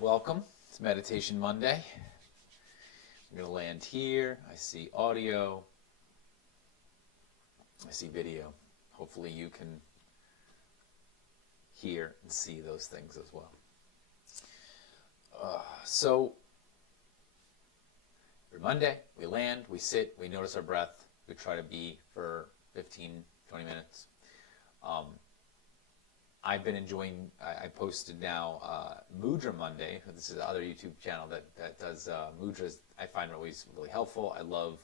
Welcome. It's Meditation Monday. I'm going to land here. I see audio. I see video. Hopefully you can hear and see those things as well. So, every Monday, we land, we sit, we notice our breath. We try to be for 15, 20 minutes. I've been enjoying, I posted now Mudra Monday. This is the other YouTube channel that does mudras. I find always really helpful. I love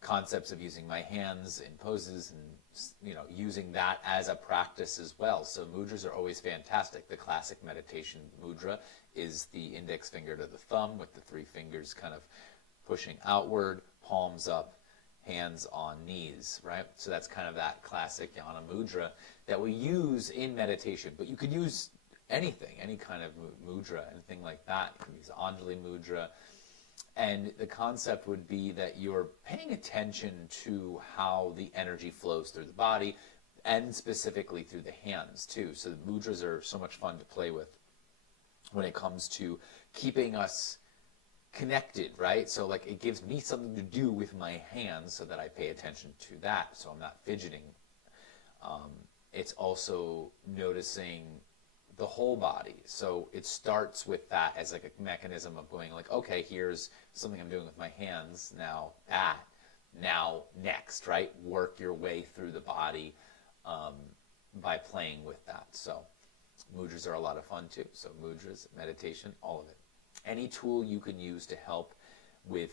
concepts of using my hands in poses and using that as a practice as well. So mudras are always fantastic. The classic meditation mudra is the index finger to the thumb with the three fingers kind of pushing outward, palms up, hands on knees, right? So that's kind of that classic Jnana mudra that we use in meditation. But you could use anything, any kind of mudra, anything like that. You can use Anjali mudra. And the concept would be that you're paying attention to how the energy flows through the body and specifically through the hands too. So the mudras are so much fun to play with when it comes to keeping us connected, right? So like it gives me something to do with my hands so that I pay attention to that so I'm not fidgeting. It's also noticing the whole body. So it starts with that as like a mechanism of going like, okay, here's something I'm doing with my hands, now that, now next, right? Work your way through the body by playing with that. So mudras are a lot of fun too. So mudras, meditation, all of it. Any tool you can use to help with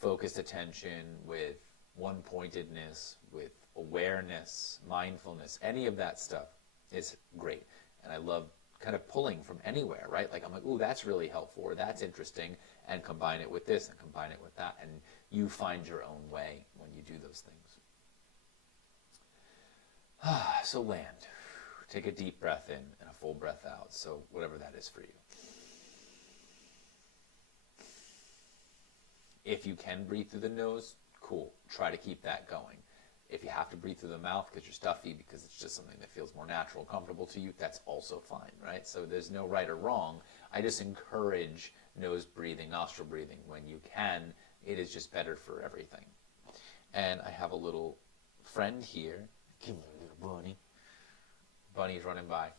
focused attention, with one-pointedness, with awareness, mindfulness, any of that stuff is great. And I love kind of pulling from anywhere, right? Like I'm like, ooh, that's really helpful, or that's interesting, and combine it with this and combine it with that. And you find your own way when you do those things. So land. Take a deep breath in and a full breath out. So whatever that is for you. If you can breathe through the nose, cool. Try to keep that going. If you have to breathe through the mouth because you're stuffy, because it's just something that feels more natural, comfortable to you, that's also fine, right? So there's no right or wrong. I just encourage nose breathing, nostril breathing when you can. It is just better for everything. And I have a little friend here. Give me a little bunny. Bunny's running by.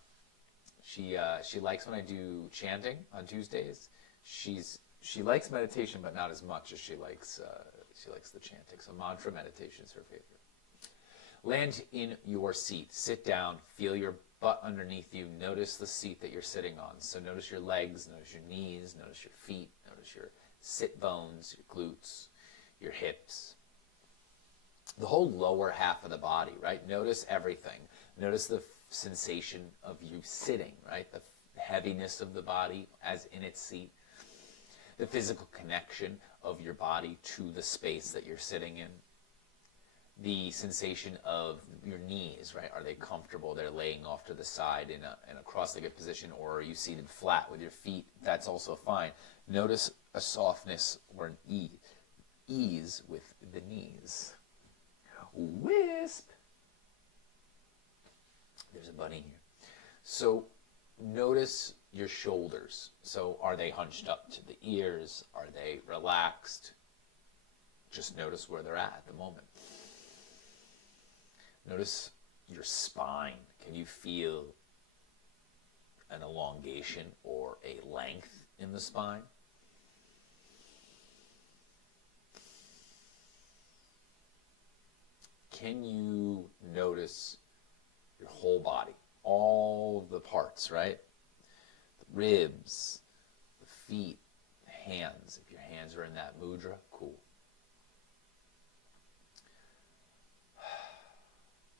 She likes when I do chanting on Tuesdays. She likes meditation, but not as much as she likes the chanting. So mantra meditation is her favorite. Land in your seat. Sit down. Feel your butt underneath you. Notice the seat that you're sitting on. So notice your legs, notice your knees, notice your feet, notice your sit bones, your glutes, your hips. The whole lower half of the body, right? Notice everything. Notice the sensation of you sitting, right? The heaviness of the body as in its seat. The physical connection of your body to the space that you're sitting in. The sensation of your knees, right? Are they comfortable? They're laying off to the side in a cross-legged position, or are you seated flat with your feet? That's also fine. Notice a softness or an ease with the knees. Wisp! There's a bunny here. So notice your shoulders. So are they hunched up to the ears? Are they relaxed? Just notice where they're at the moment. Notice your spine. Can you feel an elongation or a length in the spine? Can you notice your whole body? All the parts, right? The ribs, the feet, the hands. If your hands are in that mudra, cool.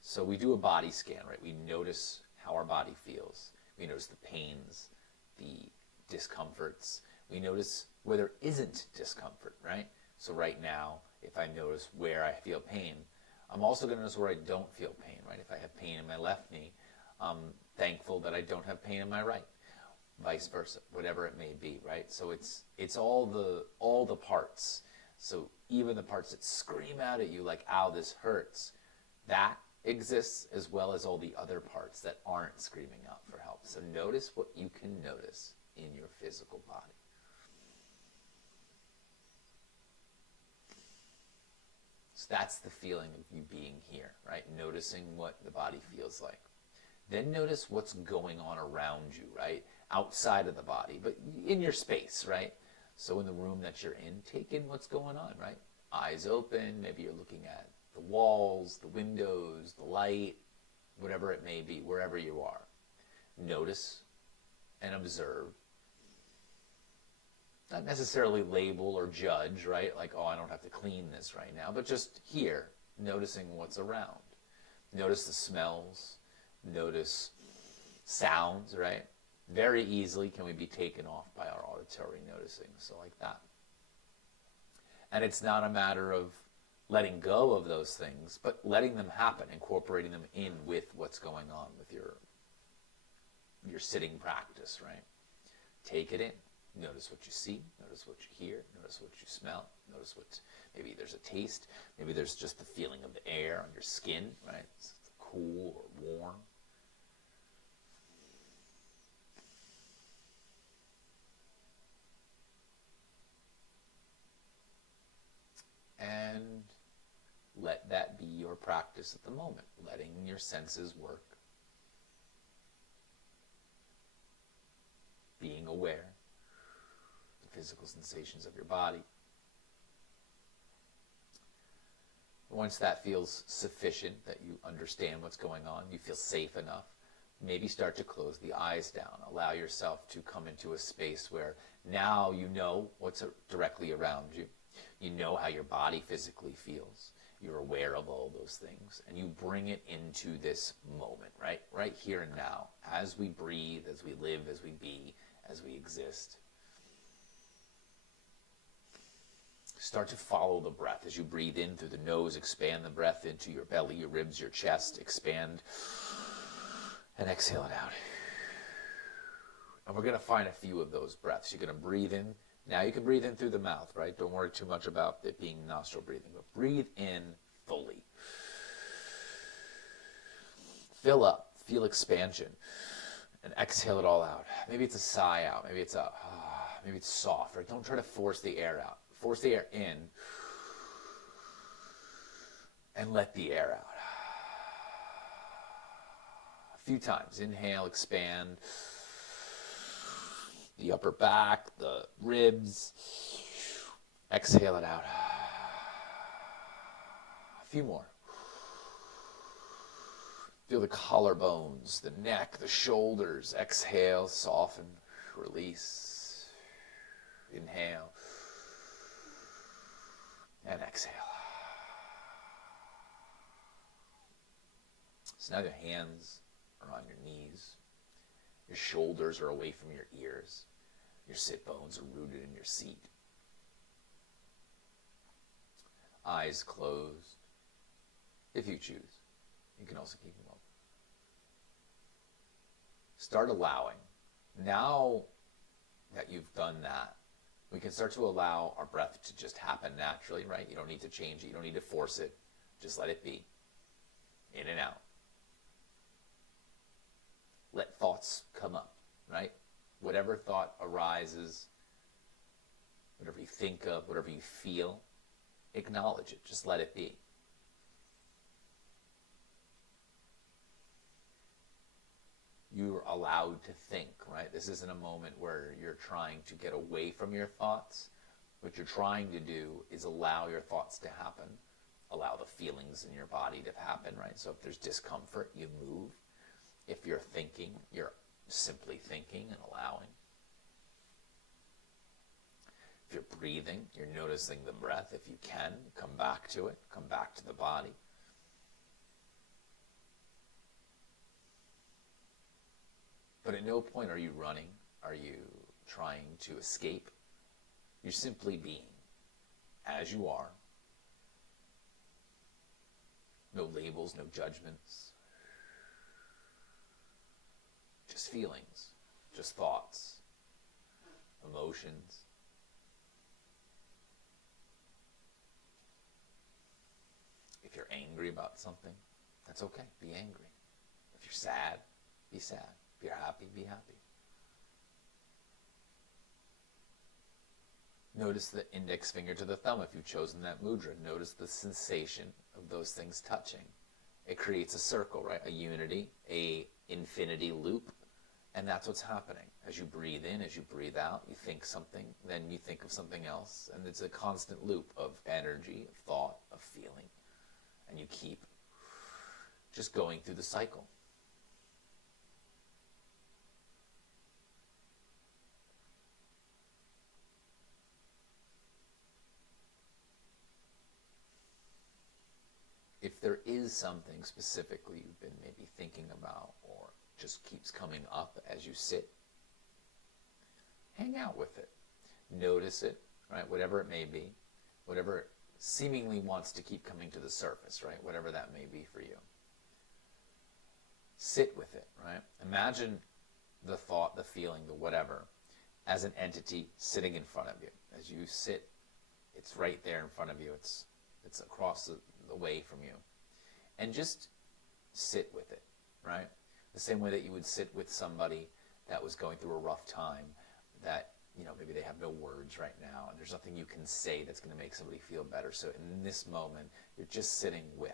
So we do a body scan, right? We notice how our body feels. We notice the pains, the discomforts. We notice where there isn't discomfort, right? So right now, if I notice where I feel pain, I'm also going to notice where I don't feel pain, right? If I have pain in my left knee, I'm thankful that I don't have pain in my right. Vice versa, whatever it may be, right? So it's all the parts. So even the parts that scream out at you like, ow, this hurts, that exists, as well as all the other parts that aren't screaming out for help. So notice what you can notice. in your physical body. So that's the feeling of you being here, right? Noticing what the body feels like. Then notice what's going on around you, right? Outside of the body, but in your space, right? So in the room that you're in, take in what's going on, right? Eyes open, maybe you're looking at the walls, the windows, the light, whatever it may be, wherever you are. Notice and observe. Not necessarily label or judge, right? Like, oh, I don't have to clean this right now, but just here, noticing what's around. Notice the smells, notice sounds, right? Very easily can we be taken off by our auditory noticing, so like that. And it's not a matter of letting go of those things, but letting them happen, incorporating them in with what's going on with your sitting practice, right? Take it in. Notice what you see, notice what you hear, notice what you smell, notice what, maybe there's a taste, maybe there's just the feeling of the air on your skin, right? It's cool or warm. And let that be your practice at the moment, letting your senses work. Being aware of the physical sensations of your body. Once that feels sufficient, that you understand what's going on, you feel safe enough, maybe start to close the eyes down. Allow yourself to come into a space where now you know what's directly around you. You know how your body physically feels. You're aware of all those things. And you bring it into this moment, right? Right here and now. As we breathe, as we live, as we be, as we exist. Start to follow the breath. As you breathe in through the nose, expand the breath into your belly, your ribs, your chest. Expand and exhale it out. And we're going to find a few of those breaths. You're going to breathe in. Now you can breathe in through the mouth, right? Don't worry too much about it being nostril breathing, but breathe in fully. Fill up, feel expansion, and exhale it all out. Maybe it's a sigh out, maybe it's maybe it's soft, right? Don't try to force the air out. Force the air in and let the air out. A few times. Inhale, expand. The upper back, the ribs. Exhale it out. A few more. Feel the collarbones, the neck, the shoulders. Exhale, soften, release. Inhale. And exhale. So now your hands are on your knees. Your shoulders are away from your ears. Your sit bones are rooted in your seat. Eyes closed, if you choose. You can also keep them open. Start allowing. Now that you've done that, we can start to allow our breath to just happen naturally, right? You don't need to change it. You don't need to force it. Just let it be. In and out. Let thoughts come up, right? Whatever thought arises, whatever you think of, whatever you feel, acknowledge it. Just let it be. You're allowed to think, right? This isn't a moment where you're trying to get away from your thoughts. What you're trying to do is allow your thoughts to happen, allow the feelings in your body to happen, right? So if there's discomfort, you move. If you're thinking, you're simply thinking and allowing. If you're breathing, you're noticing the breath. If you can, come back to it. Come back to the body. But at no point are you running. Are you trying to escape? You're simply being as you are. No labels, no judgments. Just feelings, just thoughts, emotions. If you're angry about something, that's okay. Be angry. If you're sad, be sad. If you're happy, be happy. Notice the index finger to the thumb if you've chosen that mudra. Notice the sensation of those things touching. It creates a circle, right? A unity, a infinity loop, and that's what's happening. As you breathe in, as you breathe out, you think something, then you think of something else, and it's a constant loop of energy, of thought, of feeling, and you keep just going through the cycle. If there is something specifically you've been maybe thinking about or just keeps coming up as you sit, hang out with it. Notice it, right? Whatever it may be, whatever seemingly wants to keep coming to the surface, right? Whatever that may be for you. Sit with it, right? Imagine the thought, the feeling, the whatever, as an entity sitting in front of you. As you sit, it's right there in front of you. It's across the way from you. And just sit with it, right? The same way that you would sit with somebody that was going through a rough time, that, you know, maybe they have no words right now, and there's nothing you can say that's going to make somebody feel better. So in this moment, you're just sitting with,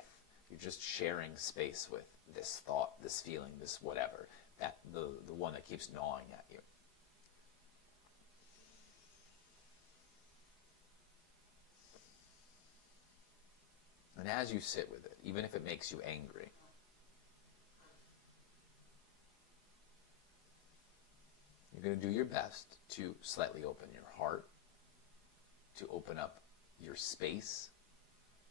you're just sharing space with this thought, this feeling, this whatever, that the one that keeps gnawing at you. And as you sit with it, even if it makes you angry, you're going to do your best to slightly open your heart, to open up your space,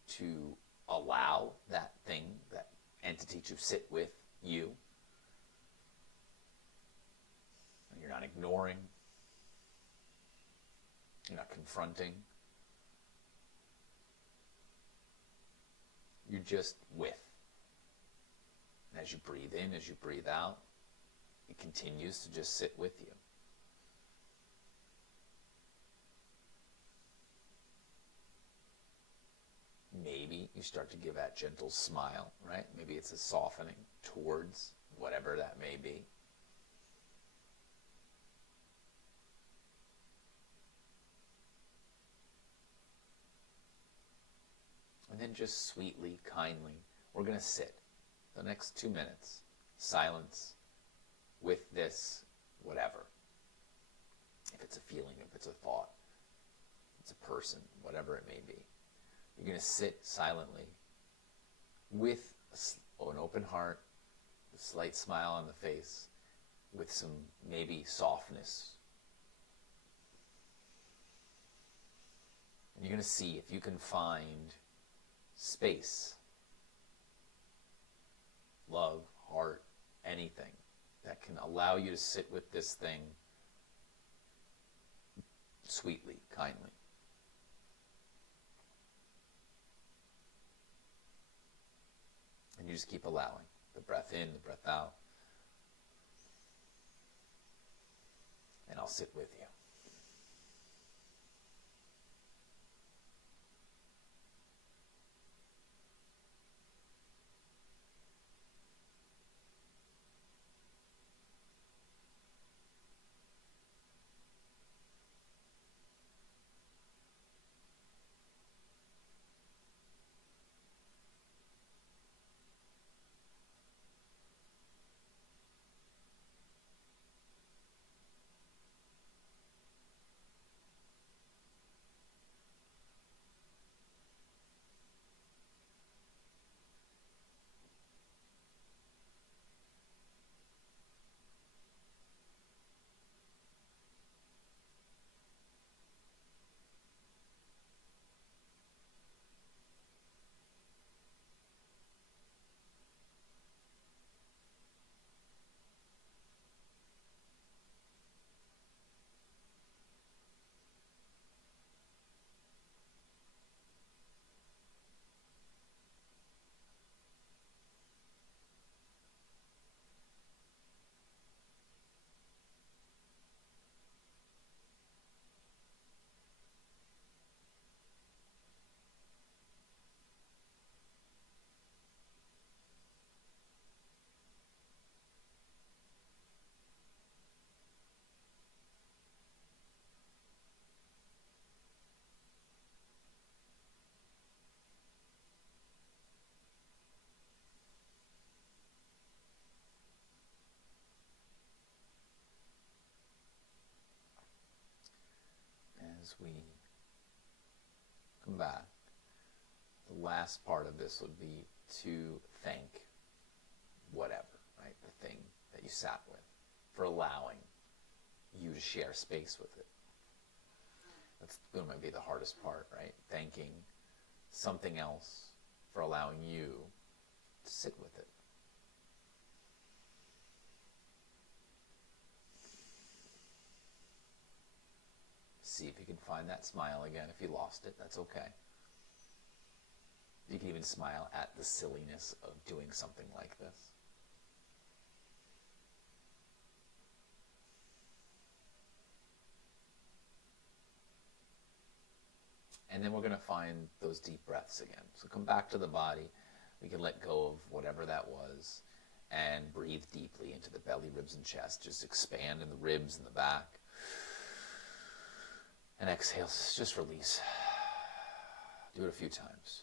to allow that thing, that entity to sit with you. And you're not ignoring, you're not confronting. You're just with. And as you breathe in, as you breathe out, it continues to just sit with you. Maybe you start to give that gentle smile, right? Maybe it's a softening towards whatever that may be. And then just sweetly, kindly, we're going to sit the next 2 minutes, silence, with this whatever. If it's a feeling, if it's a thought, if it's a person, whatever it may be. You're going to sit silently with an open heart, a slight smile on the face, with some maybe softness. And you're going to see if you can find space, love, heart, anything that can allow you to sit with this thing sweetly, kindly. And you just keep allowing the breath in, the breath out. And I'll sit with you. as we come back, the last part of this would be to thank whatever, right? The thing that you sat with for allowing you to share space with it. That's going to be the hardest part, right? Thanking something else for allowing you to sit with it. See if you can find that smile again. If you lost it, that's okay. You can even smile at the silliness of doing something like this. And then we're going to find those deep breaths again. So come back to the body. We can let go of whatever that was and breathe deeply into the belly, ribs, and chest. Just expand in the ribs and the back. And exhale, just release. Do it a few times.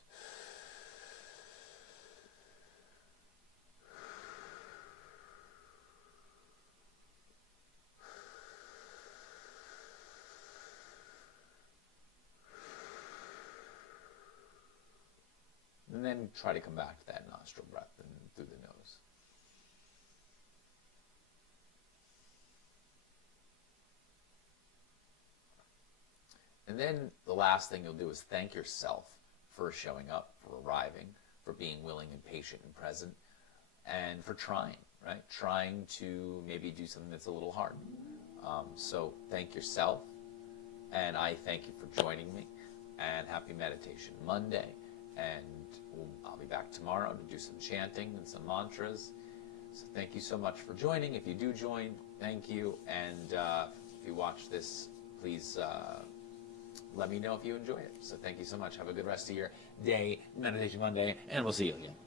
And then try to come back to that nostril breath and through the nose. And then the last thing you'll do is thank yourself for showing up, for arriving, for being willing and patient and present, and for trying, right? Trying to maybe do something that's a little hard. So thank yourself, and I thank you for joining me, and happy Meditation Monday. And I'll be back tomorrow to do some chanting and some mantras. So thank you so much for joining. If you do join, thank you. And if you watch this, please let me know if you enjoy it. So thank you so much. Have a good rest of your day, Meditation Monday, and we'll see you again.